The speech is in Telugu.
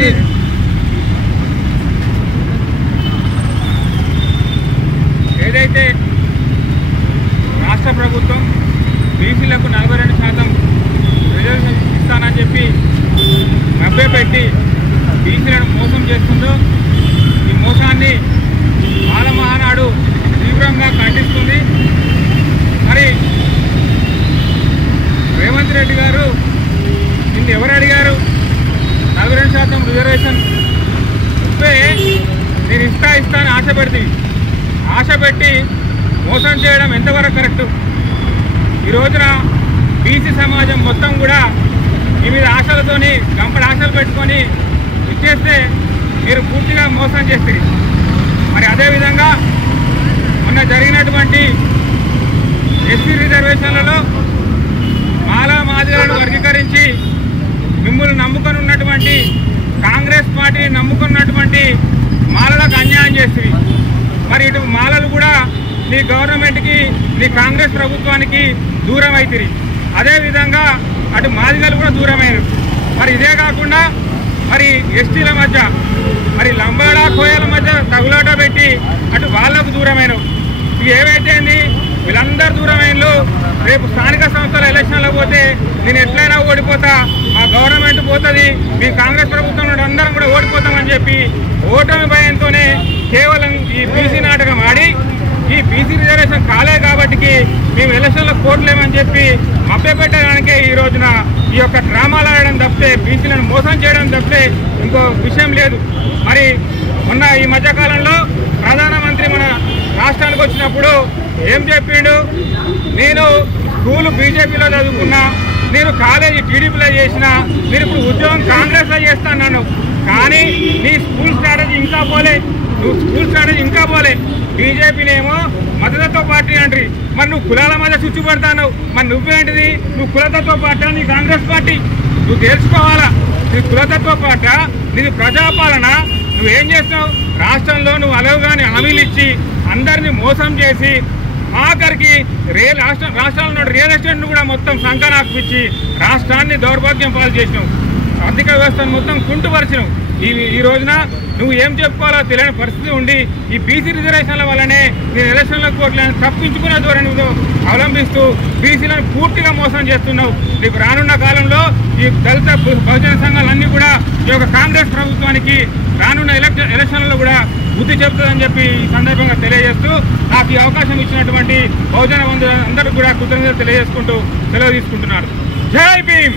భీమ్. ఏదైతే రాష్ట్ర ప్రభుత్వం బీసీలకు 42% రిజర్వేషన్ ఇస్తానని చెప్పి మభ్యపెట్టి బీసీలను మోసం చేస్తుందో ఈ మోసాన్ని మాల మహానాడు తీవ్రంగా ఖండిస్తుంది. మరి రేవంత్ రెడ్డి గారు నిన్ను ఎవరు అడిగారు 42% రిజర్వేషన్ ఇస్తే నేను ఇస్తా అని ఆశ పెట్టి మోసం చేయడం ఎంతవరకు కరెక్టు? ఈ రోజున బీసీ సమాజం మొత్తం కూడా మీ మీద ఆశలతోని గంపడి ఆశలు పెట్టుకొని ఇచ్చేస్తే మీరు పూర్తిగా మోసం చేస్తారు. మరి అదేవిధంగా మొన్న జరిగినటువంటి ఎస్సీ రిజర్వేషన్లలో మాదిగలను వర్గీకరించి మిమ్మల్ని నమ్ముకొని ఉన్నటువంటి కాంగ్రెస్ పార్టీని నమ్ముకున్నటువంటి మాలలకు అన్యాయం చేస్తుంది. మరి ఇటు మాలలు కూడా నీ గవర్నమెంట్కి నీ కాంగ్రెస్ ప్రభుత్వానికి దూరం అవుతుంది. అదేవిధంగా అటు మాదిగలు కూడా దూరమైనరు. మరి ఇదే కాకుండా మరి ఎస్టీల మధ్య మరి లంబాడా కోయల మధ్య తగులాట పెట్టి అటు వాళ్లకు దూరమైనవు. ఏవైతే వీళ్ళందరూ దూరమైనలు రేపు స్థానిక సంస్థల ఎలక్షన్లో పోతే నేను ఎట్లయినా ఓడిపోతా, మా గవర్నమెంట్ పోతుంది, మీ కాంగ్రెస్ ప్రభుత్వం నుండి అందరం కూడా ఓడిపోతామని చెప్పి ఓటమి భయంతోనే కేవలం ఈ బీసీ నాటకం ఆడి ఈ బీసీ రిజర్వేషన్ కాలే కాబట్టి మేము ఎలక్షన్లో కోట్లేమని చెప్పి మభ్యపెట్టడానికే ఈ రోజున ఈ యొక్క డ్రామాలు ఆడడం తప్పితే బీసీలను మోసం చేయడం తప్పితే ఇంకో విషయం లేదు. మరి మొన్న ఈ మధ్యకాలంలో ప్రధానమంత్రి మన రాష్ట్రానికి వచ్చినప్పుడు ఏం చెప్పిండు? నేను స్కూలు బీజేపీలో చదువుకున్నా, నేను కాలేజీ టీడీపీలో చేసిన, నేను ఇప్పుడు ఉద్యోగం కాంగ్రెస్లో చేస్తాను. కానీ నీ స్కూల్ స్ట్రాటజీ ఇంకా పోలే. బీజేపీనేమో మతతత్వ పార్టీ అంటారు. మరి నువ్వు కులాల మధ్య చుచ్చుపడతావు. మరి నువ్వేంటిది? నువ్వు కులతత్వ పార్టీ, నీ కాంగ్రెస్ పార్టీ నువ్వు తెలుసుకోవాలా. నీ కులతత్వ పార్టీ, నీది ప్రజాపాలన. నువ్వేం చేస్తావు? రాష్ట్రంలో నువ్వు అలవుగాని హామీలు ఇచ్చి అందరినీ మోసం చేసి ఆఖరికి రాష్ట్రాల్లో రియల్ ఎస్టేట్ను కూడా మొత్తం సంకనాకిపించి రాష్ట్రాన్ని దౌర్భాగ్యం పాలు చేసినావు. ఆర్థిక వ్యవస్థను మొత్తం కుంటుపరిచినావు. ఈ రోజున నువ్వు ఏం చెప్పుకోవాలో తెలియని పరిస్థితి ఉండి ఈ బీసీ రిజర్వేషన్ల వల్లనే నేను ఎలక్షన్ల కోట్లను తప్పించుకునే ధోరణిలో అవలంబిస్తూ బీసీలను పూర్తిగా మోసం చేస్తున్నావు. నీకు రానున్న కాలంలో ఈ దళిత బహుజన సంఘాలన్నీ కూడా ఈ యొక్క కాంగ్రెస్ ప్రభుత్వానికి రానున్న ఎలక్షన్లలో కూడా బుద్ధి చెప్తుందని చెప్పి ఈ సందర్భంగా తెలియజేస్తూ నాకు ఈ అవకాశం ఇచ్చినటువంటి బహుజన బంధువులు అందరికీ కూడా కృతజ్ఞతలు తెలియజేసుకుంటూ సెలవు తీసుకుంటున్నారు. జై భీమ్.